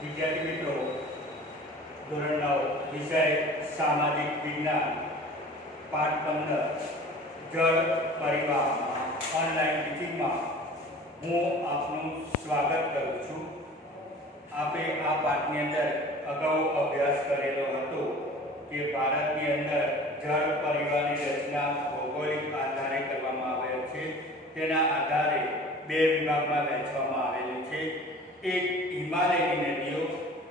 વિદ્યાર્થી મિત્રો, ધોરણ 9 વિષય સામાજિક વિજ્ઞાન પાઠ 15 જળ પરિવહનમાં ઓનલાઈન ટીચિંગમાં હું આપનું સ્વાગત કરું છું। આપે આ પાઠની અંદર અગાઉ અભ્યાસ કરેલો હતો કે ભારતની અંદર જળ પરિવહનની રચના ભૌગોલિક આધારે કરવામાં આવેલ છે। તેના આધારે બે વિભાગમાં વહેંચવામાં આવેલું છે, એક હિમાલયની નદીઓ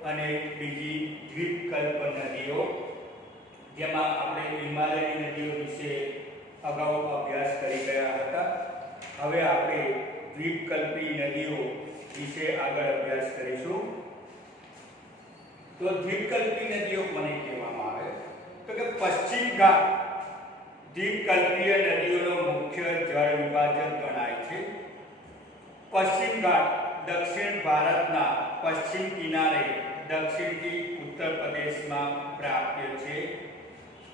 અને બીજી દ્વીપકલ્પ નદીઓ, જેમાં આપણે હિમાલયની નદીઓ વિશે અગાઉ અભ્યાસ કરી ગયા હતા। હવે આપણે દ્વીપકલ્પી નદીઓ વિશે આગળ અભ્યાસ કરીશું। તો દ્વીપકલ્પી નદીઓ કોને કહેવામાં આવે? તો કે પશ્ચિમ ઘાટ દ્વીપકલ્પીય નદીઓનો મુખ્ય જળ વિભાજક ગણાય છે। પશ્ચિમ ઘાટ દક્ષિણ ભારતના પશ્ચિમ કિનારે દક્ષિણથી ઉત્તર પ્રદેશમાં પ્રાપ્ય છે।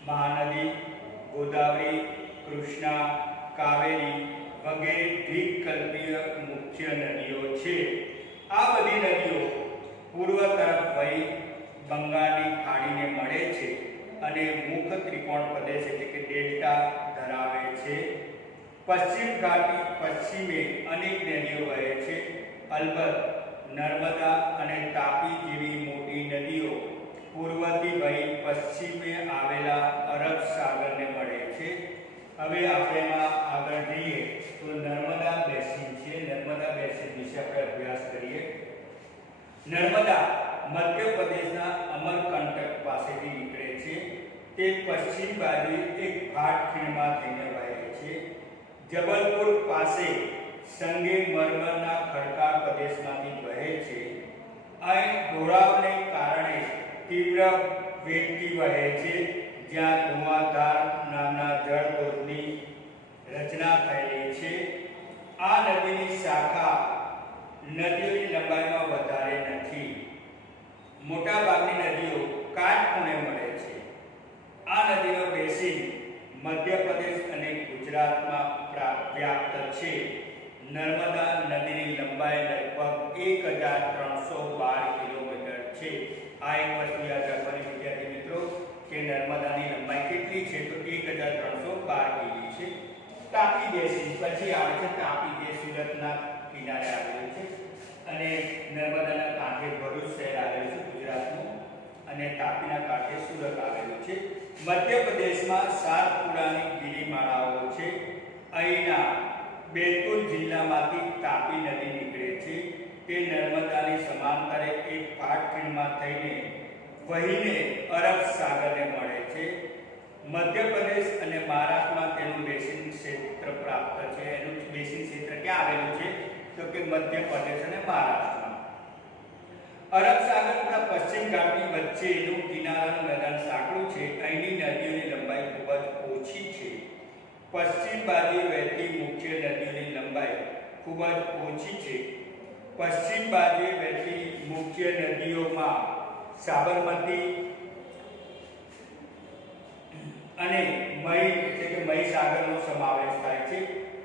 મહાનદી, ગોદાવરી, કૃષ્ણા, કાવેરી વગેરે દ્વીપકલ્પીય મુખ્ય નદીઓ છે। આ બધી નદીઓ પૂર્વ તરફ વહી બંગાળની ખાડીને મળે છે અને મુખ ત્રિકોણ પ્રદેશ એટલે કે ડેલ્ટા ધરાવે છે। પશ્ચિમ ઘાટની પશ્ચિમે અનેક નદીઓ વહે છે। અલબત્ત નર્મદા અને તાપી જેવી મોટી નદીઓ પૂર્વથી વહી પશ્ચિમે આવેલા અરબ સાગરને મળે છે। હવે આપણે આગળ જઈએ તો નર્મદા બેસિન છે। નર્મદા બેસિન વિશે આપણે અભ્યાસ કરીએ। નર્મદા મધ્યપ્રદેશના અમરકંટક પાસેથી નીકળે છે। તે પશ્ચિમ બાજુ એક ઘાટ ખીણમાં થઈને વહે છે। જબલપુર પાસે સંગેમરમરના ખડકાળ પ્રદેશમાંથી વહે છે। અહીં ઢોળાવને કારણે તીવ્ર વેગથી વહે છે, જ્યાં ધુઆધાર નામના જળધોધની રચના થયેલી છે। આ નદીની શાખા નદીઓની લંબાઈમાં વધારે નથી। મોટાભાગની નદીઓ કાટખૂણે મળે છે। આ નદીનો બેસિન મધ્યપ્રદેશ અને ગુજરાતમાં વ્યાપ્ત છે। નર્મદા નદીની લંબાઈ લગભગ 1312 કિલોમીટર છે। આ એક વસ્તુ યાદ રાખવાની વિદ્યાર્થી મિત્રો કે નર્મદાની લંબાઈ કેટલી છે? તો 1312 કિમી છે। તાપી બેસિન પછી આવે છે તાપી, જે સુરતના કિનારે આવેલું છે અને નર્મદાના કાંઠે ભરૂચ શહેર આવેલું છે ગુજરાતનું, અને તાપીના કાંઠે સુરત આવેલું છે। મધ્યપ્રદેશમાં સાતપુડાની ગિરિમાળાઓ છે। અહીંના બેતુલ જિલ્લામાંથી તાપી નદી નીકળે છે। તે નર્મદાની સમાંતરે એક ઘાટખીણમાં થઈને વહીને અરબ સાગરને મળે છે। મધ્યપ્રદેશ અને મહારાષ્ટ્રમાં તેનું બેસિન ક્ષેત્ર પ્રાપ્ત છે। એનું બેસિન ક્ષેત્ર ક્યાં આવેલું છે? તો કે મધ્યપ્રદેશ અને મહારાષ્ટ્રમાં। અરબ સાગરના પશ્ચિમ ઘાટની વચ્ચેનું કિનારાનું મેદાન સાંકડું છે। અહીંની નદીઓની લંબાઈ ખૂબ જ ઓછી છે। પશ્ચિમ બાજુ વહેતી મુખ્ય નદીઓની લંબાઈ ખૂબ જ ઓછી છે। પશ્ચિમ બાજુ વહેતી મુખ્ય નદીઓમાં સાબરમતી અને મહી એટલે કે મહીસાગરનો સમાવેશ થાય છે।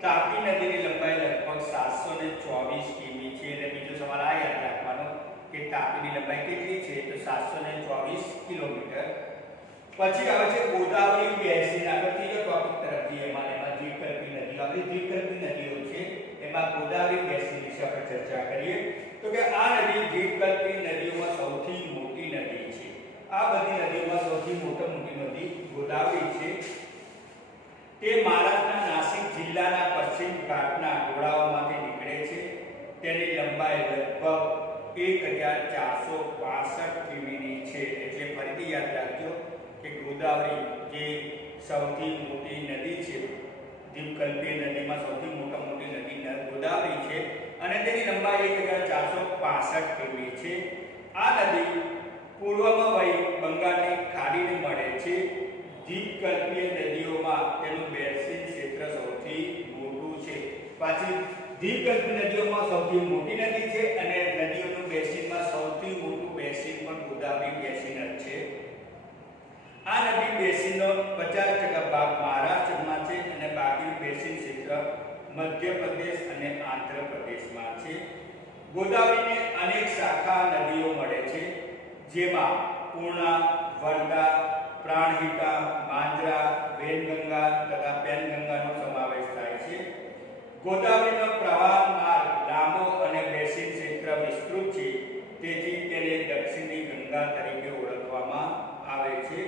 તાપી નદીની લંબાઈ લગભગ 724 કિમી છે। અને બીજો સવાલ આ યાદ રાખવાનો કે તાપીની લંબાઈ કેટલી છે? તો 724 કિલોમીટર। પછી આવે છે ગોદાવરી બેસિન। આગળ ત્રીજો ટોપિક તરફ જઈએ, એમાં દ્વીપકલ્પી નદીઓ આવે। દ્વીપકલ્પી નદીઓ છે, એમાં ગોદાવરી બેસિન વિશે આપણે ચર્ચા કરીએ તો કે આ નદી દ્વીપકલ્પી નદીઓમાં સૌથી મોટી નદી છે। આ બધી નદીઓમાં સૌથી મોટી નદી ગોદાવરી છે। તે મહારાષ્ટ્રના નાસિક જિલ્લાના પશ્ચિમ ઘાટના ઢોળાવમાંથી નીકળે છે। તેની લંબાઈ લગભગ 1465 કિમીની છે। એટલે ફરીથી યાદ રાખજો કે ગોદાવરી જે સૌથી મોટી નદી છે, દ્વીપકલ્પીય નદીમાં સૌથી મોટી નદી ગોદાવરી છે અને તેની લંબાઈ 1465 કિમી છે। આ નદી પૂર્વમાં વહી બંગાળની ખાડીને મળે છે। દ્વીપકલ્પીય નદીઓમાં તેનું બેસિન ક્ષેત્ર સૌથી મોટું છે। પાછી દ્વીપકલ્પીય નદીઓમાં સૌથી મોટી નદી છે અને નદીઓનું બેસિનમાં સૌથી મોટું બેસિન પણ ગોદાવરી બેસિન જ છે। આ નદી બેસિનનો 50% ભાગ મહારાષ્ટ્રમાં છે અને બાકીનું બેસિન ક્ષેત્ર મધ્યપ્રદેશ અને આંધ્ર પ્રદેશમાં છે। ગોદાવરીને અનેક શાખા નદીઓ મળે જેમાં પૂર્ણા, વર્ધા, પ્રાણહિતા, માંજરા, વેનગંગા તથા પેનગંગાનો સમાવેશ થાય છે. ગોદાવરીનો પ્રવાહ માર્ગ લાંબો અને બેસિન ક્ષેત્ર વિસ્તૃત છે, તેથી તેને દક્ષિણની ગંગા તરીકે ઓળખવામાં આવે છે.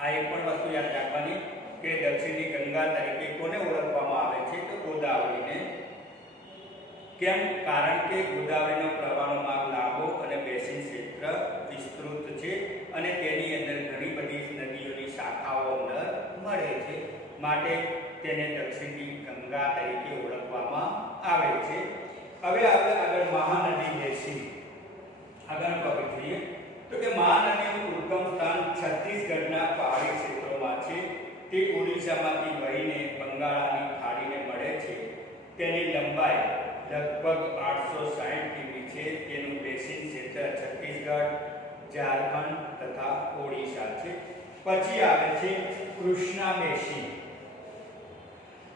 આ એક પણ વસ્તુ યાદ રાખવાની કે દક્ષિણની ગંગા તરીકે કોને ઓળખવામાં આવે છે? તો ગોદાવરીને. કેમ? કારણ કે ગોદાવરીનો પ્રવાહનો માર્ગ લાંબો અને બેસિન ક્ષેત્ર વિસ્તૃત છે અને તેની અંદર ઘણી બધી નદીઓની શાખાઓ અંદર મળે છે, માટે તેને દક્ષિણની ગંગા તરીકે ઓળખવામાં આવે છે. હવે આપણે આગળ મહાનદી બેસિન આગળ ટોપિક જોઈએ તો કે મહાનદીનું ઉદ્ગમ સ્થાન છત્તીસગઢના પહાડી ક્ષેત્રોમાં છે. તે ઓડિશામાંથી વહીને બંગાળાની ખાડીને મળે છે. તેની લંબાઈ લગભગ 860 કિમી છે. તેનું બેસિન ક્ષેત્ર છત્તીસગઢ, ઝારખંડ તથા ઓડિશા છે. પછી આવે છે કૃષ્ણા બેસિન.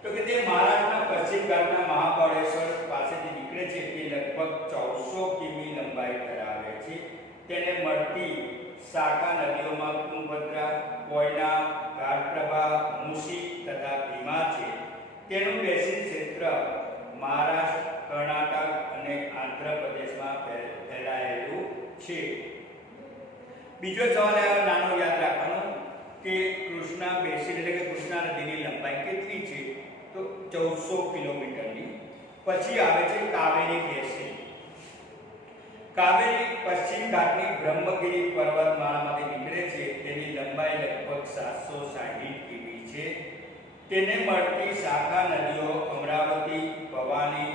તો કે તે મહારાષ્ટ્રના પશ્ચિમ ઘાટના મહાબળેશ્વર પાસેથી નીકળે છે. તે લગભગ 1400 કિમી લંબાઈ ધરાવે છે. તેને મળતી શાખા નદીઓમાં તુંગભદ્રા, કોયના, ઘાટપ્રભા, મુસી તથા ભીમા છે. તેનું બેસિન ક્ષેત્ર મહારાષ્ટ્ર, કર્ણાટક અને આંધ્રપ્રદેશમાં ફેલાયેલું છે. બીજો સવાલ નાનો યાદ રાખવાનો કે કૃષ્ણા બેસિન એટલે કે કૃષ્ણા નદીની લંબાઈ કેટલી છે? તો 1400 કિલોમીટરની. પછી આવે છે કાવેરી બેસિન. કાવેરી પશ્ચિમ ઘાટની બ્રહ્મગિરી પર્વતમાળામાંથી નીકળે છે. તેની લંબાઈ લગભગ 760 કિમી છે. તેને મળતી શાખા નદીઓ અમરાવતી, ભવાની,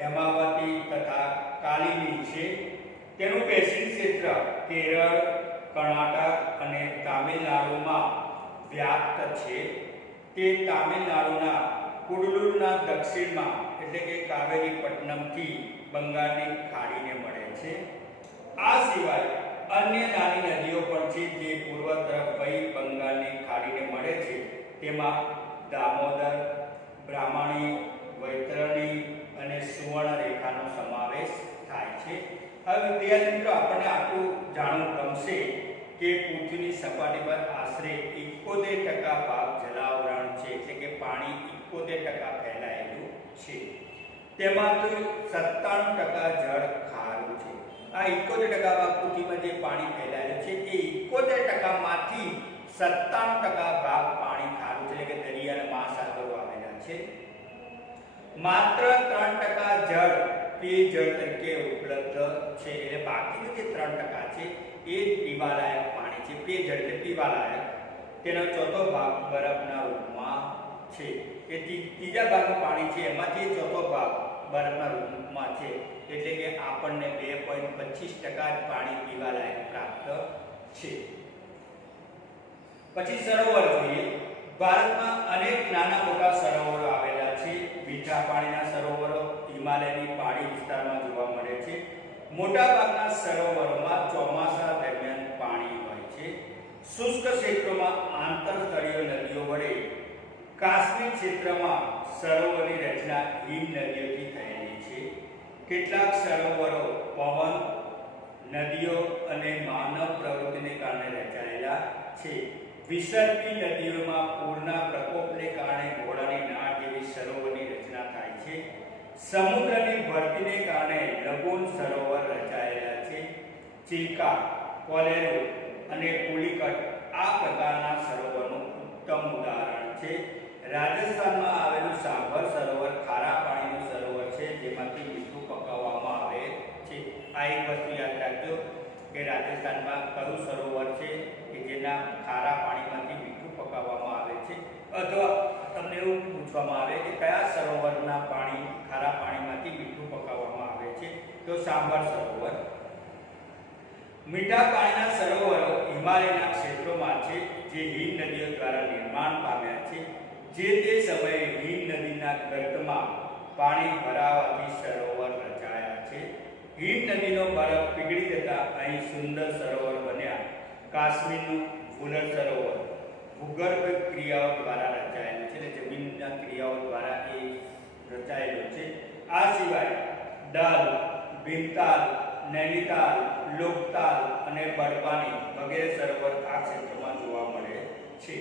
હેમાવતી તથા કાલિંદી છે. તેનું બેસિન ક્ષેત્ર કેરળ, કર્ણાટક અને તામિલનાડુમાં વ્યાપ્ત છે. તે તામિલનાડુના કુડલુરના દક્ષિણમાં એટલે કે કાવેરીપટ્ટનમથી બંગાળની ખાડીને મળે છે. આ સિવાય અન્ય નાની નદીઓ પણ છે જે પૂર્વ તરફ વહી બંગાળની ખાડીને મળે છે. તેમાં દામોદર, બ્રાહ્મણી, વૈતરણી અને સુવર્ણરેખાનો સમાવેશ થાય છે. હવે વિદ્યાર્થી મિત્રો, આપણને આટલું જાણવું ગમશે કે પૃથ્વીની સપાટી પર આશરે 71% ભાગ જલાવરણ છે, એટલે કે પાણી 71% ફેલાયેલું છે. તેમાંથી 97% જળ ખારું છે. આ 71% ભાગ પૃથ્વીમાં જે પાણી ફેલાયેલું છે તે 71% માંથી 97% ભાગ પાણી ખારું છે, એટલે કે દરિયા અને મહાસાગરો આવેલા છે. માત્ર 3% જળ પેયજળ તરીકે ઉપલબ્ધ છે, એટલે બાકીનું જે 3% છે એ પીવાલાયક પાણી છે. પેયજળ એટલે પીવાલાયક. તેનો ચોથો ભાગ બરફના રૂપમાં છે. એ ત્રીજા ભાગનું પાણી છે એમાંથી ચોથો ભાગ બરફના રૂપમાં છે, એટલે કે આપણને 2.25% જ પાણી પીવાલાયક પ્રાપ્ત છે. પછી સરોવર જોઈએ. ભારતમાં અનેક નાના મોટા સરોવરો આવેલા છે. મીઠા પાણીના સરોવરો હિમાલયની પહાડી વિસ્તારમાં જોવા મળે છે. મોટાભાગના સરોવરોમાં ચોમાસા દરમિયાન પાણી હોય છે. શુષ્ક ક્ષેત્રોમાં આંતરસ્તરીય નદીઓ વડે, કાશ્મીર ક્ષેત્રમાં સરોવરની રચના હિમ નદીઓથી થયેલી છે. કેટલાક સરોવરો પવન, નદીઓ અને માનવ પ્રવૃત્તિને કારણે રચાયેલા છે. વિસર્પી નદીઓમાં પૂરના પ્રકોપને કારણે ઘોડાની નાળ જેવી સરોવરની રચના થાય છે. સમુદ્રની ભરતીને કારણે લગૂન સરોવર રચાયેલા છે. ચિલ્કા, કોલેરો અને પુલિકટ આ પ્રકારના સરોવરનું ઉત્તમ ઉદાહરણ છે. રાજસ્થાનમાં આવેલું સાંભર સરોવર ખારા પાણીનું સરોવર છે, જેમાંથી મીઠું પકવવામાં આવે છે. આ એક વસ્તુ યાદ રાખજો કે રાજસ્થાનમાં કયું સરોવર છે કે જેના ખારા પાણીમાંથી મીઠું પકાવવામાં આવે છે, અથવા તમને એવું પૂછવામાં આવે કે કયા સરોવરના પાણી ખારા પાણીમાંથી મીઠું પકાવવામાં આવે છે, તો સાંભર સરોવર. મીઠા પાણીના સરોવરો હિમાલયના ક્ષેત્રોમાં છે, જે હિમ નદીઓ દ્વારા નિર્માણ પામ્યા છે. જે તે સમયે હિમ નદીના ગર્તમાં પાણી ભરાવાથી સરોવર રચાયા છે. હિમ નદીનો બરફ પીગળી જતા અહીં સુંદર સરોવર બન્યા. કાશ્મીરનું ફુલર સરોવર ભૂગર્ભ ક્રિયાઓ દ્વારા રચાયેલું છે, એટલે જમીનના ક્રિયાઓ દ્વારા એ રચાયેલું છે. આ સિવાય ડલ, ભીમતાલ, નૈનીતાલ, લોકતાલ અને બરપાની વગેરે સરોવર આ ક્ષેત્રમાં જોવા મળે છે.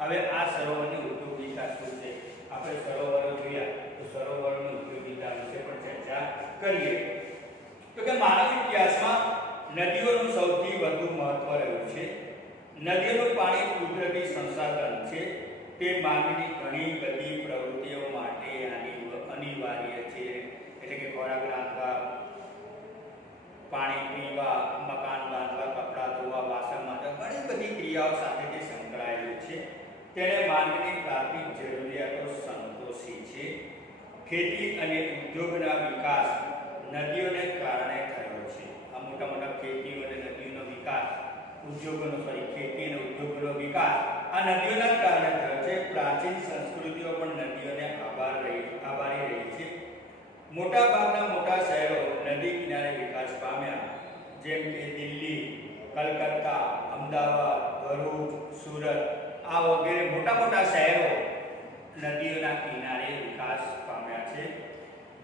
હવે આ સરોવરની ઉપયોગિતા શું છે? આપણે સરોવરો જોયા તો સરોવરોની ઉપયોગિતા વિશે પણ ચર્ચા કરીએ. તો કે માનવ ઇતિહાસમાં નદીઓનું સૌથી વધુ મહત્વ રહ્યું છે. નદીઓનું પાણી કુદરતી સંસાધન છે. તે માનવીની ઘણી બધી પ્રવૃત્તિઓ માટે અનિવાર્ય છે. એટલે કે ખોરાક રાંધવા, પાણી પીવા, મકાન બાંધવા, કપડાં ધોવા, વાસણ માંજવા, ઘણી બધી ક્રિયાઓ સાથે તે સંકળાયેલું છે. તેને માનવીની પ્રાથમિક જરૂરિયાતો સંતોષી છે. ખેતી અને ઉદ્યોગના વિકાસ નદીઓને કારણે થયો છે. આ મોટા મોટા ખેતીઓ અને નદીઓનો વિકાસ, ખેતી અને ઉદ્યોગોનો વિકાસ આ નદીઓના કારણે થયો છે. પ્રાચીન સંસ્કૃતિઓ પણ નદીઓને આભારી રહી છે. મોટા ભાગના મોટા શહેરો નદી કિનારે વિકાસ પામ્યા, જેમ કે દિલ્હી, કલકત્તા, અમદાવાદ, ભરૂચ, સુરત આ વગેરે મોટા મોટા શહેરો નદીઓના કિનારે વિકાસ પામ્યા છે.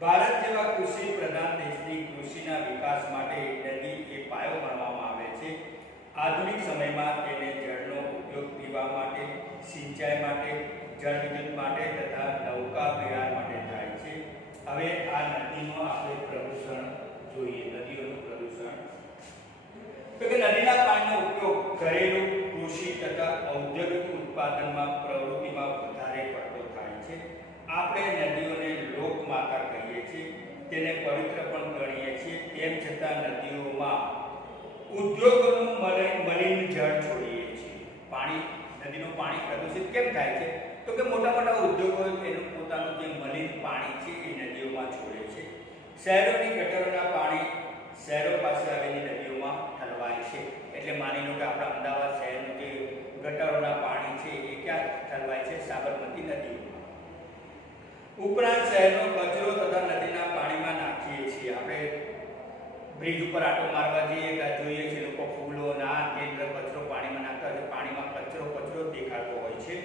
ભારત જેવા કૃષિ પ્રધાન દેશની કૃષિના વિકાસ માટે નદી એ પાયો ગણવામાં આવે છે. આધુનિક સમયમાં તેને જળનો ઉપયોગ પીવા માટે, સિંચાઈ માટે, જળ વિદ્યુત માટે તથા નૌકા વિહાર માટે થાય છે. હવે આ નદીમાં આપણે પ્રદૂષણ જોઈએ, નદીઓનું પ્રદૂષણ. તો કે નદીના પાણીનો ઉપયોગ ઘરેલું, કૃષિ તથા ઔદ્યોગિક ઉત્પાદનમાં પ્રવૃત્તિમાં વધારે પડતો થાય છે. આપણે નદીઓને લોકમાતા કહીએ છીએ, તેને પવિત્ર પણ ગણીએ છીએ. તેમ છતાં નદીઓમાં ઉદ્યોગોનું મલિન જળ છોડીએ છીએ. નદીનું પાણી પ્રદૂષિત કેમ થાય છે? તો કે મોટા મોટા ઉદ્યોગો એનું પોતાનું જે મલિન પાણી છે એ નદીઓમાં છોડે છે. શહેરોની ગટરોના પાણી શહેરો પાસે આવેલી નદીઓમાં ઠલવાય છે. એટલે માની લો કે આપણા અમદાવાદ શહેરનું જે ગટરોના પાણી છે એ ક્યાં ઠલવાય છે? સાબરમતી નદીઓમાં. ઉપરાંત શહેરનો કચરો તથા નદીના પાણીમાં નાખીએ છીએ. આપણે બ્રિજ ઉપર આટો મારવા જઈએ ત્યાં જોઈએ છીએ લોકો ફૂલો ના કચરો પાણીમાં નાખતા હોય. પાણીમાં કચરો દેખાતો હોય છે.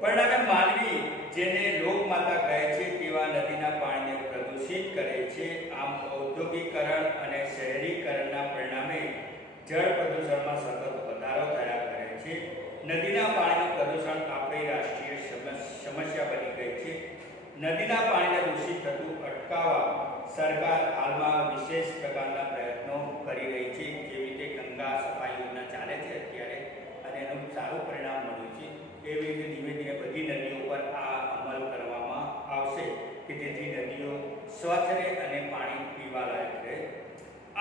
પરિણામે માનવી જેને લોકમાતા કહે છે તેવા નદીના પાણીને પ્રદૂષિત કરે છે. આમ ઔદ્યોગિકરણ અને શહેરીકરણના પરિણામે જળ પ્રદૂષણમાં સતત વધારો થયા કરે છે. નદીના પાણીનું પ્રદૂષણ આપણી રાષ્ટ્રીય સમસ્યા બની ગઈ છે. નદીના પાણીને દૂષિત થતું અટકાવવા સરકાર હાલમાં વિશેષ પ્રકારના પ્રયત્નો કરી રહી છે. જેવી રીતે ગંગા સફાઈ યોજના ચાલે છે અત્યારે અને એનું સારું પરિણામ મળ્યું છે. એવી રીતે ધીમે ધીમે બધી નદીઓ પર આ અમલ કરવામાં આવશે કે જેથી નદીઓ સ્વચ્છ રહે અને પાણી પીવા લાયક રહે.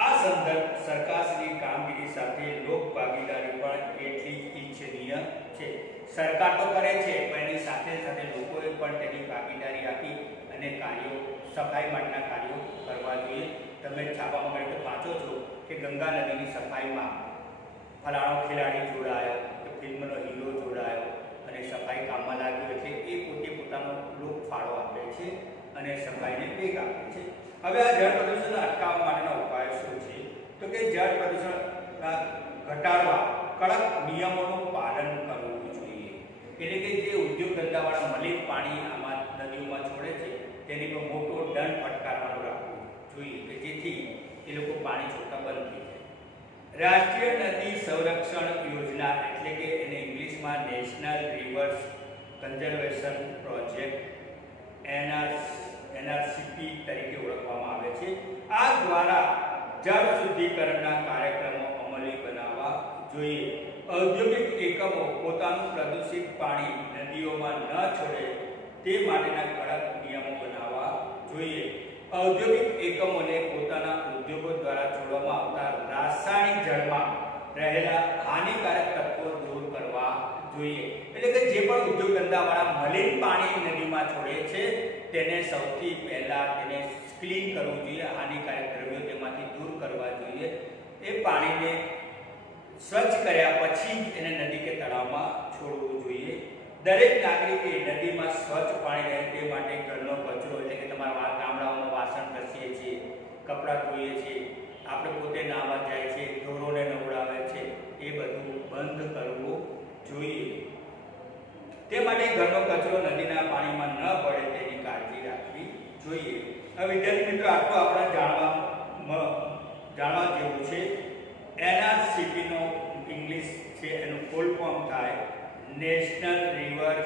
આ સંદર્ભ સરકારની કામગીરી સાથે લોક ભાગીદારી પણ એટલી જ ઈચ્છનીય છે. સરકાર તો કરે છે પણ એની સાથે સાથે લોકોએ પણ તેની ભાગીદારી આપી અને કાર્યો, સફાઈ માટેના કાર્યો કરવા જોઈએ. તમે છાપામાં ઘણી વખત વાંચો છો કે ગંગા નદીની સફાઈમાં ફલાણો ખેલાડી જોડાયો, ફિલ્મનો હીરો જોડાયો અને સફાઈ કામમાં લાગ્યો, એટલે એ પોતે પોતાનો લોક ફાળો આપે છે અને સફાઈને વેગ આપે છે. હવે આ જળ પ્રદૂષણ અટકાવવા માટેના ઉપાયો શું છે? તો કે જળ પ્રદૂષણ ઘટાડવા કડક નિયમોનું પાલન કરવું જોઈએ. એટલે કે જે ઉદ્યોગ ધંધાવાળા મલિન પાણી આમાં નદીઓમાં છોડે છે તેની પર મોટો દંડ ફટકારવાનો રાખવો જોઈએ કે જેથી એ લોકો પાણી છોડતા બંધ થઈ જાય. રાષ્ટ્રીય નદી સંરક્ષણ યોજના એટલે કે એને ઇંગ્લિશમાં national reverse conservation project NRCP તરીકે ઓળખવામાં આવે છે. આ દ્વારા જળ શુદ્ધિકરણના કાર્યક્રમો અમલી બનાવવા જોઈએ. ઔદ્યોગિક એકમો પોતાનું પ્રદૂષિત પાણી નદીઓમાં ન છોડે તે માટેના કડક નિયમો બનાવવા જોઈએ. ઔદ્યોગિક એકમોને પોતાના ઉદ્યોગો દ્વારા છોડવામાં આવતા રાસાયણિક જળમાં રહેલા હાનિકારક તત્વો દૂર કરવા જોઈએ. એટલે કે જે પણ ઉદ્યોગ ધંધાવાળા મલિન પાણી નદીમાં છોડે છે તેને સૌથી પહેલા તેને ક્લીન કરવું જોઈએ. હાનિકારક દ્રવ્યો તેમાંથી દૂર કરવા જોઈએ. એ પાણીને સ્વચ્છ કર્યા પછી જ એને નદી કે તળાવમાં છોડવું જોઈએ. દરેક નાગરિકે નદીમાં સ્વચ્છ પાણી રહે તે માટે ઘરનો કચરો એટલે કે તમારા ગામડાઓમાં વાસણ ઘસીએ છીએ, કપડાં ધોઈએ છીએ, આપણે પોતે નાહવા જાય છે, ઢોરોને નવડાવે છે, એ બધું બંધ કરવું જોઈએ. તે માટે ઘરનો કચરો નદીના પાણીમાં ન પડે તેની કાળજી રાખવી જોઈએ. હવે વિદ્યાર્થી મિત્રો આટલું આપણે જાણવા જાણવા જેવું છે. એનઆરસીપીનો ઇંગ્લિશ છે એનું ફૂલ ફોર્મ થાય નેશનલ રિવર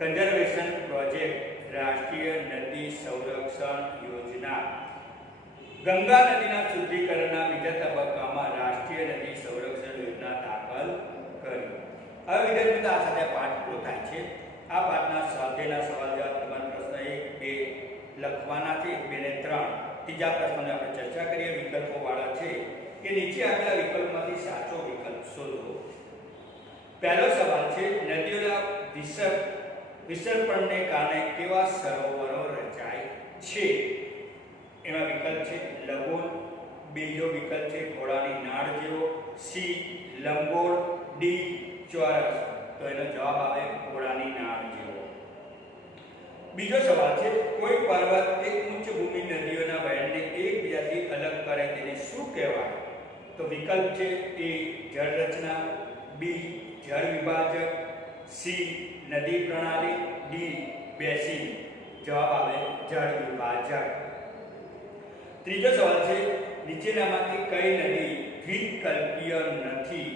કન્ઝર્વેશન પ્રોજેક્ટ, રાષ્ટ્રીય નદી સંરક્ષણ યોજના. ગંગા નદીના શુદ્ધિકરણના બીજા તબક્કામાં રાષ્ટ્રીય નદી સંરક્ષણ યોજના દાખલ કરી. હવે વિદ્યાર્થીઓ આ સાથે પાઠ પૂરો થાય છે. આ પાઠના સ્વાધ્યાયના સવાલ જવાબ તમારા પ્રશ્ન 1, 2 લખવાના છે, 2 ને 3. ત્રીજા પ્રશ્નની આપણે ચર્ચા કરીએ. વિકલ્પો વાળા છે કે નીચે આપેલા વિકલ્પમાંથી સાચો વિકલ્પ શોધો. પહેલો સવાલ છે નદીઓના વિસર્પણને કારણે કેવા સરોવરો રચાય છે? એમાં વિકલ્પ છે લબોલ, બીજો વિકલ્પ છે ઘોડાની નાળ જેવો, સી લંબોળ, ડી ચોરસ. તો એનો જવાબ આવે ઘોડાની નાળ જેવો. બીજો સવાલ છે કોઈ પર્વત કે ઉચ્ચ ભૂમિ નદીઓના વહેણને એકબીજાથી અલગ કરે તેને શું કહેવાય? તો વિકલ્પ છે એ જળ રચના, બી જળ વિભાજક, સી નદી પ્રણાલી, ડી બેસિન. જવાબ આવે જળ વિભાજક. ત્રીજો સવાલ છે નીચેનામાંથી કઈ નદી દ્વિકલ્પીય નથી?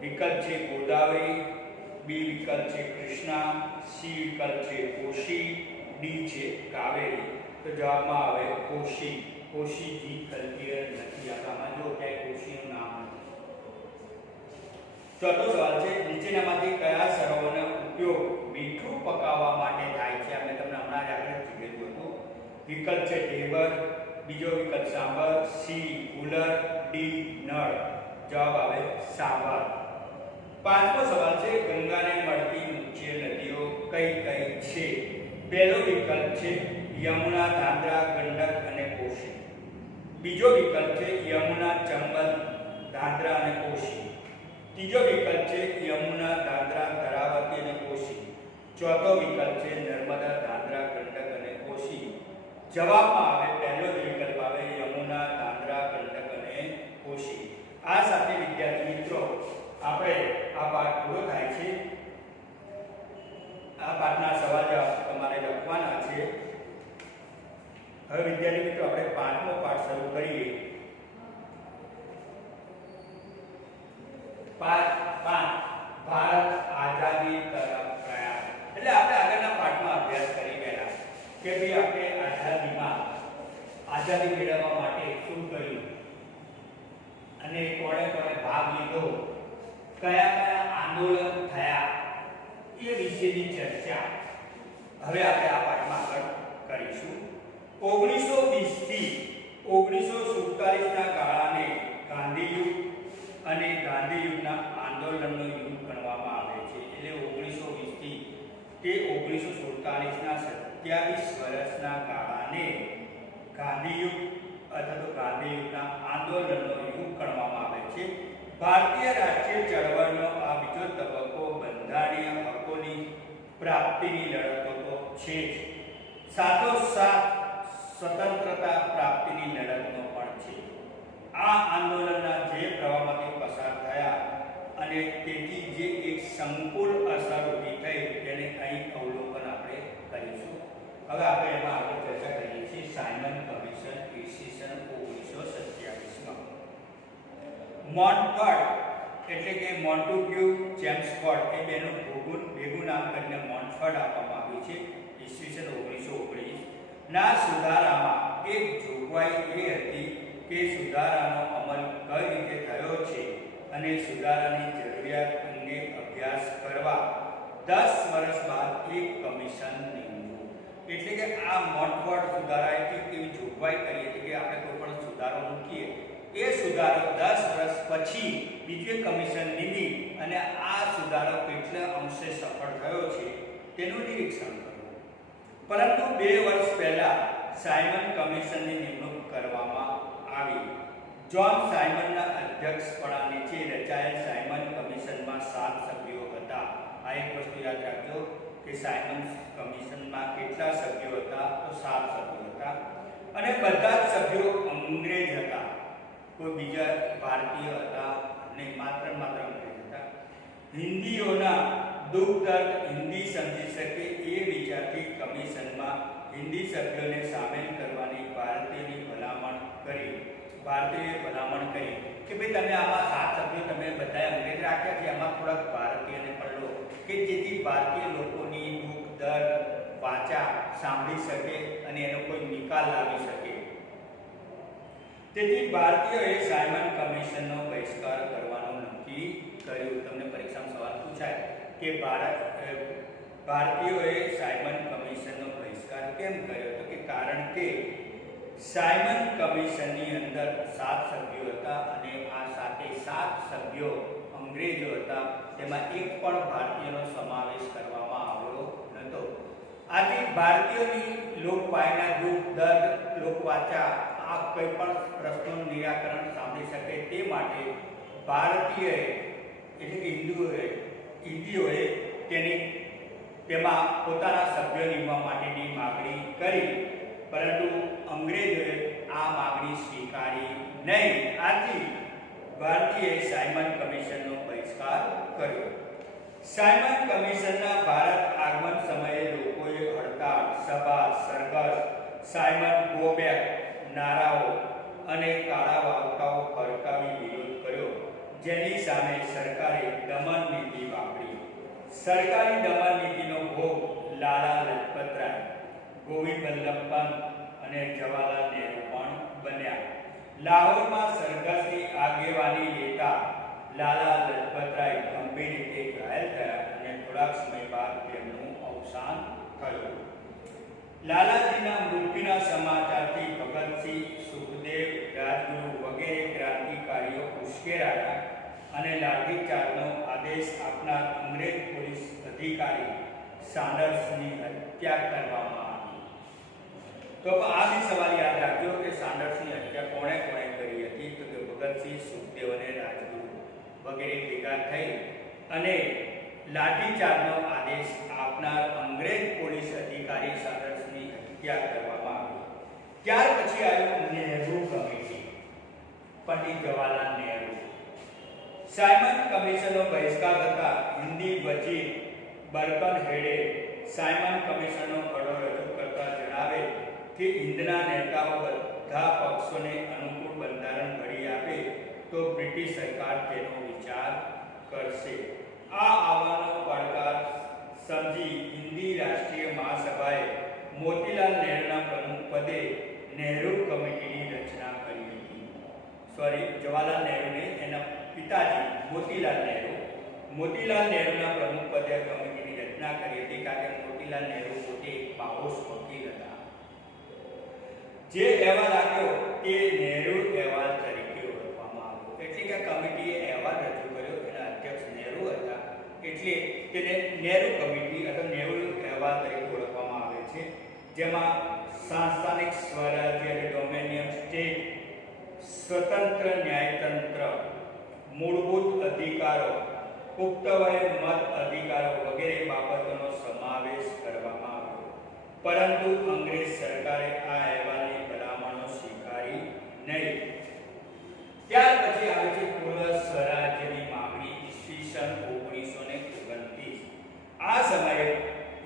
વિકલ્પ છે ગોદાવરી, બી વિકલ્પ છે કૃષ્ણા, સી વિકલ્પ છે કોશી, ડી છે કાવેરી. તો જવાબમાં આવે કોશી. કોશી દ્વિકલ્પીય નથી. આમાં જો કે કોશીનું નામ નથી. ચોથો સવાલ છે નીચેનામાંથી કયા સરોવરનો ઉપયોગ મીઠું પકાવવા માટે થાય છે? અમે તમને હમણાં જ આગળ કીધું હતું. વિકલ્પ છે ઢેબર, બીજો વિકલ્પ સાંભર, સી કુલર, ડી નળ. જવાબ આવે સાંભર. પાંચમો સવાલ છે ગંગાને મળતી મુખ્ય નદીઓ કઈ કઈ છે? પહેલો વિકલ્પ છે યમુના, ધાંધ્રા, ગંડક અને કોશી. બીજો વિકલ્પ છે યમુના, ચંબલ, ધાંધ્રા અને કોશી. ત્રીજો વિકલ્પ છે યમુના, ધાંધ્રા, ધરાવતી અને કોશી. ચોથો વિકલ્પ છે નર્મદા, ધાંધ્રા, ગંડક અને કોશી. જવાબમાં આવે પહેલો જ વિકલ્પ આવે યમુના, ધાંધ્રા, ગંડક અને કોશી. આ સાથે વિદ્યાર્થી મિત્રો આપણે આ પાઠ પૂરો થાય છે. આ પાઠના સવાલ જવાબ તમારે લખવાના છે. હવે વિદ્યાર્થી મિત્રો આપણે પાંચમો પાઠ શરૂ કરીએ. પાઠ 5 ભારત આઝાદી તરફ પ્રયાસ. એટલે આપણે આગળના પાઠમાં અભ્યાસ કરી ગયા કે ભાઈ આપણે આઝાદી મેળવવા માટે શું કર્યું અને કોણે કોણે ભાગ લીધો, કયા કયા આંદોલન થયા, એ વિશેની ચર્ચા હવે આપણે આ પાઠમાં આગળ કરીશું. 1920 થી 1947 ના ગાળાને ગાંધી યુગ અને ગાંધી યુગના આંદોલનનો યુગ ગણવામાં આવે છે. એટલે 1920 થી તે 1947 ના 27 વર્ષના ગાળાને ગાંધી યુગ અથવા તો ગાંધી યુગના આંદોલનનો યુગ ગણવામાં આવે છે. ભારતીય રાષ્ટ્રીય ચળવળનો આ બીજો તબક્કો બંધારણીય હકોની પ્રાપ્તિની લડતો તો છે જ, સાથોસાથ સ્વતંત્રતા પ્રાપ્તિની લડતનો પણ છે. આ આંદોલનના જે પ્રવાહમાંથી પસાર થયા અને તેથી જે એક સંકુલ અસર ઊભી થઈ તેને અહીં અવલોકન આપણે કરીશું. હવે આપણે એમાં આગળ ચર્ચા કરીએ છીએ. સાયમન કમિશન ઈસવીસન 1927માં મોન્ટફર્ડ એટલે કે મોન્ટેગ્યુ ચેમ્સફોર્ડ એ બેનું ભેગું નામ કરીને મોન્ટફર્ડ આપવામાં આવ્યું છે. ઈસવીસન 1919 ના સુધારામાં એક જોગવાઈ એ હતી કે સુધારાનો અમલ કઈ રીતે થયો છે અને સુધારાની જરૂરિયાત અંગે અભ્યાસ કરવા 10 વર્ષ બાદ એક કમિશન નિમવું. એટલે કે આ મોન્ટફર્ડ સુધારાએ એવી જોગવાઈ કરી હતી કે આપણે કોઈ પણ સુધારો મૂકીએ એ સુધારો 10 વર્ષ પછી બીજું કમિશન નિમી અને આ સુધારો કેટલા અંશે સફળ થયો છે તેનું નિરીક્ષણ કરવું. પરંતુ 2 વર્ષ પહેલા સાયમન કમિશનની નિમણૂક કરવામાં આવી. જ્હોન સાયમનના અધ્યક્ષપણા નીચે રચાયેલ સાયમન કમિશનમાં 7 સભ્યો હતા. આ એક વસ્તુ યાદ રાખજો કે સાયમન કમિશનમાં કેટલા સભ્યો હતા? તો 7 સભ્યો હતા અને બધા જ સભ્યો અંગ્રેજ હતા. કોઈ બીજા ભારતીય હતા નહીં, માત્ર અંગ્રેજ હતા. હિન્દીઓના દુઃખ દર્દ હિન્દી સમજી શકે એ વિચારથી કમિશનમાં હિન્દી સભ્યોને સામેલ કરવાની ભારતીયની ભલામણ કરી. ભારતીયોએ ભલામણ કરી કે ભાઈ તમે આમાં 7 સભ્યો તમે બધા અંગ્રેજ રાખ્યા છે, આમાં થોડાક ભારતીયને પણ લો કે જેથી ભારતીય લોકોની દુઃખ દર્દ વાચા સાંભળી શકે અને એનો કોઈ નિકાલ લાવી શકે. તેથી ભારતીયોએ સાયમન કમિશનનો બહિષ્કાર કરવાનું નક્કી કર્યું. તમને પરીક્ષામાં સવાલ પૂછાય કે ભારતીયોએ સાયમન કમિશનનો બહિષ્કાર કેમ કર્યો? તો કે કારણ કે સાયમન કમિશનની અંદર 7 સભ્યો હતા અને આ સાથે 7 સભ્યો અંગ્રેજો હતા. તેમાં એક પણ ભારતીયનો સમાવેશ કરવામાં આવ્યો નહોતો. આથી ભારતીયોની લોકવાયના દુઃખ દર્દ લોકવાચા આ કોઈ પણ પ્રશ્નોનું નિરાકરણ સાંભળી શકે તે માટે ભારતીયોએ એટલે કે હિન્દીઓએ તેમાં પોતાના સભ્યો નિમવા માટેની માગણી કરી, પરંતુ અંગ્રેજોએ આ માગણી સ્વીકારી નહીં. આથી ભારતીયોએ સાયમન કમિશનનો બહિષ્કાર કર્યો. સાયમન કમિશનના ભારત આગમન સમયે લોકોએ હડતાળ, સભા, સરઘસ, સાયમન ગો બેક નારાઓ અને કાળા વાવટાઓ ફરકાવી વિરોધ કર્યો, જેની સામે સરકારે દમન નીતિ વાપરી. સરકારી દમન નીતિનો ભોગ લાલા લજપતરાય, ગોવિંદ વલ્લભ પંત અને જવાહરલાલ નહેરુ પણ બન્યા. લાહોરમાં સરઘસની આગેવાની લેતા લાલા લજપતરાય ગંભીર રીતે ઘાયલ થયા અને થોડાક સમય બાદ તેમનું અવસાન થયું. લાલાજીના મૃત્યુના સમાચારથી ભગતસિંહ, સુખદેવ, રાજગુરુ વગેરે ક્રાંતિકારીઓ ઉશ્કેરાયા અને લાઠીચાર્જનો આદેશ આપનાર અંગ્રેજ પોલીસ અધિકારી સાન્ડર્સની હત્યા કરવામાં આવી. તો આ બી સવાલ યાદ રાખજો કે સાન્ડર્સની હત્યા કોણે કરી હતી? તો કે ભગતસિંહ, સુખદેવ અને રાજગુરુ વગેરે ભેગા થઈ અને લાઠીચાર્જનો આદેશ આપનાર અંગ્રેજ પોલીસ અધિકારી સાન્ડર્સની હત્યા કરવામાં આવી. ત્યાર પછી આવ્યું નહેરુ કમિટી, પંડિત જવાહરલાલ નહેરુ. સાયમન કમિશનનો બહિષ્કાર થતા હિન્દી વચીર બરકન હેડે સાયમન કમિશનનો ખરડો રજૂ કરતા જણાવે કે હિન્દના નેતાઓ બધા પક્ષોને અનુકૂળ બંધારણ ઘડી આપે તો બ્રિટિશ સરકાર તેનો વિચાર કરશે. આ આહવાનનો પડકાર સમજી હિન્દી રાષ્ટ્રીય મહાસભાએ મોતીલાલ નહેરુના પ્રમુખ પદે નહેરુ કમિટીની રચના કરી હતી. જવાહરલાલ નહેરુને એના પિતાજી મોતીલાલ નહેરુના પ્રમુખ પદે કમિટીની રચના કરી હતી, કારણ કે મોતીલાલ નહેરુ પોતે એક બાહોશ વકીલ હતા. જે અહેવાલ આપ્યો તે નહેરુ અહેવાલ તરીકે ઓળખવામાં આવ્યો. એટલે કે કમિટીએ અહેવાલ રજૂ કર્યો, એના અધ્યક્ષ નહેરુ હતા, એટલે તેને નહેરુ કમિટી અથવા નહેરુ અહેવાલ તરીકે ઓળખવામાં આવે છે. જેમાં સંસ્થાનિક સ્વરાજ્ય ડોમેનિયન સ્ટેટ, સ્વતંત્ર ન્યાયતંત્ર, મૂળભૂત અધિકારો, પુખ્ત વયે મત અધિકારો વગેરે બાબતોનો સમાવેશ કરવામાં આવ્યો. પરંતુ અંગ્રેજ સરકારે આ અહેવાલની ભલામણો સ્વીકારી નહીં. ત્યાર પછી આવે છે પૂર્ણ સ્વરાજ્યની માંગણી, ઈસવીસન 1929. આ સમયે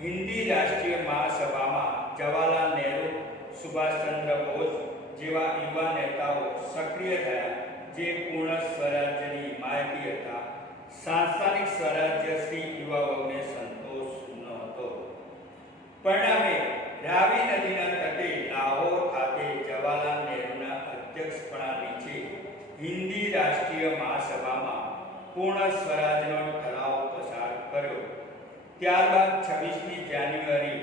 હિન્દી રાષ્ટ્રીય મહાસભામાં જવાહરલાલ નહેરુ, સુભાષચંદ્ર બોઝ જેવા યુવા નેતાઓ સક્રિય થયા, જે પૂર્ણ સ્વરાજ્યની હિમાયતી હતા. સંસ્થાનિક સ્વરાજ્યથી યુવા વર્ગને સંતોષ નહોતો. પરિણામે રાવી નદીના તટે લાહોર ખાતે જવાહરલાલ નહેરુના અધ્યક્ષપણા નીચે હિન્દી રાષ્ટ્રીય મહાસભામાં પૂર્ણ સ્વરાજનો ઠરાવ પસાર કર્યો. ત્યારબાદ 26મી જાન્યુઆરી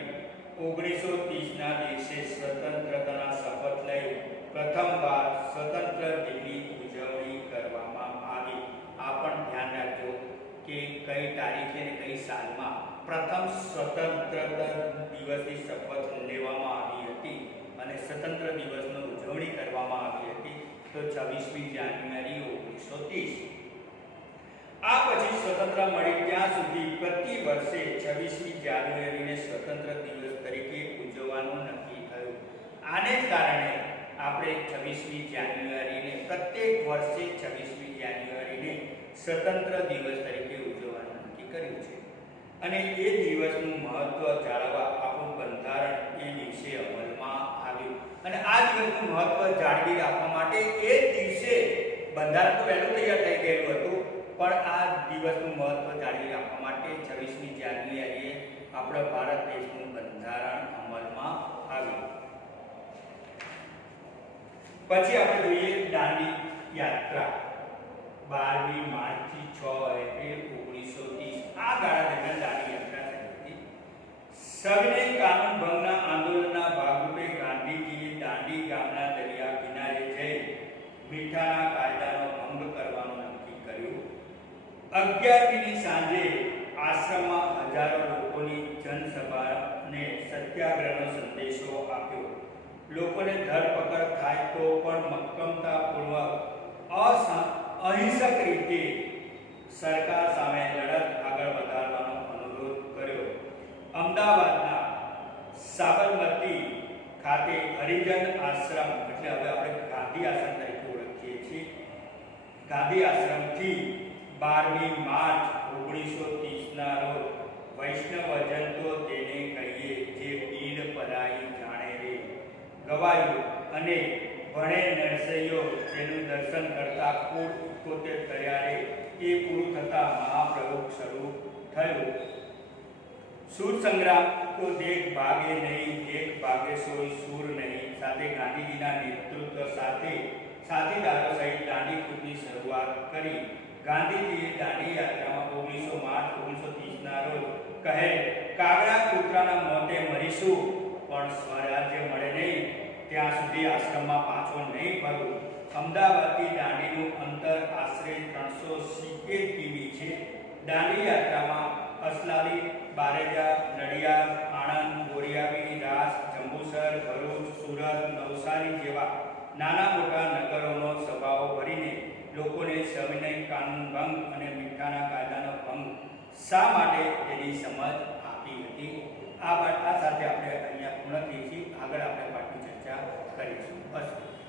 1930ના દિવસે સ્વતંત્રતાના શપથ લઈ પ્રથમવાર સ્વતંત્ર દિનની ઉજવણી કરવામાં આવી. આ પણ ધ્યાન રાખજો કે કઈ તારીખે અને કઈ સાલમાં પ્રથમ સ્વતંત્રતા દિવસની શપથ લેવામાં આવી હતી અને સ્વતંત્ર દિવસની ઉજવણી કરવામાં આવી હતી. તો 26મી જાન્યુઆરી 1930. આ પછી સ્વતંત્ર મળી ત્યાં સુધી પ્રતિ વર્ષે 26મી જાન્યુઆરીને સ્વતંત્ર દિવસ તરીકે ઉજવવાનું નક્કી થયું. આને જ કારણે આપણે 26મી જાન્યુઆરીને પ્રત્યેક વર્ષે 26મી જાન્યુઆરીને સ્વતંત્ર દિવસ તરીકે ઉજવવાનું નક્કી કર્યું છે. અને એ દિવસનું મહત્વ જાળવવા આપણું બંધારણ એ દિવસે અમલમાં આવ્યું. અને આ દિવસનું મહત્વ જાળવી રાખવા માટે એ દિવસે બંધારણ તો વહેલું તૈયાર થઈ ગયેલું હતું, પણ આ દિવસનું મહત્વ જાળવી રાખવા માટે 26મી જાન્યુઆરીએ આપણા ભારત દેશનું બંધારણ અમલમાં આવ્યું. પછી આપણે જોઈએ દાંડી યાત્રા 12મી માર્ચથી 6 એપ્રિલ 1930 આ ગાળા દરમિયાન દાંડી યાત્રા થઈ હતી. સવિનય કાનૂન ભંગના આંદોલનના ભાગરૂપે ગાંધીજીએ દાંડી ગામના દરિયા કિનારે જઈ મીઠાના કાયદાનો ભંગ કરવાનું નક્કી કર્યું. 11મીની સાંજે આશ્રમમાં હજારો લોકોની જનસભાને સત્યાગ્રહનો સંદેશો આપ્યો. લોકોને ધરપકડ થાય તો પણ મક્કમતાપૂર્વક અહિંસક રીતે સરકાર સામે લડત આગળ વધારવાનો અનુરોધ કર્યો. અમદાવાદના સાબરમતી ખાતે હરિજન આશ્રમ, એટલે હવે આપણે ગાંધી આશ્રમ તરીકે ઓળખીએ છીએ, ગાંધી આશ્રમથી 12મી માર્ચ 1930ના રોજ વૈષ્ણવજન તો તેને કહીએ જે પીડ પરાઈ જાણે રે ગવાયું અને ભણે નરસૈયો તેનું દર્શન કરતા કુળ 71 કર્યા રે એ પૂરું થતા મહાપ્રયોગ શરૂ થયો. सूर संग्राम को देख भागे नहीं, देख भागे सोई सूर नहीं સાથે ગાંધીજીના નેતૃત્વ સાથે સાથીદારો સહિત દાંડી કૂચની શરૂઆત કરી. ગાંધીજીએ દાંડી યાત્રામાં 19 માર્ચ 1930ના રોજ કહે કાગડા કૂતરાના મોતે મરીશું પણ સ્વરાજ્ય મળે નહીં ત્યાં સુધી આશ્રમમાં પાછો નહીં ફરું. અમદાવાદથી દાંડીનું અંતર આશરે 370 કિમી છે. દાંડી યાત્રામાં અસલાલી, બારેજા, નડિયાદ, આણંદ, બોરિયાવી, રાસ, જંબુસર, ભરૂચ, સુરત, નવસારી જેવા નાના મોટા નગરોનો સભાઓ ભરીને લોકોને સવિનય કાનૂન ભંગ અને મીઠાના કાયદાનો ભંગ શા માટે તેની સમજ આપી હતી. આ સાથે આપણે અહીંયા પૂર્ણ થઈએ છીએ. આગળ આપણે પાઠની ચર્ચા કરીશું. બસ.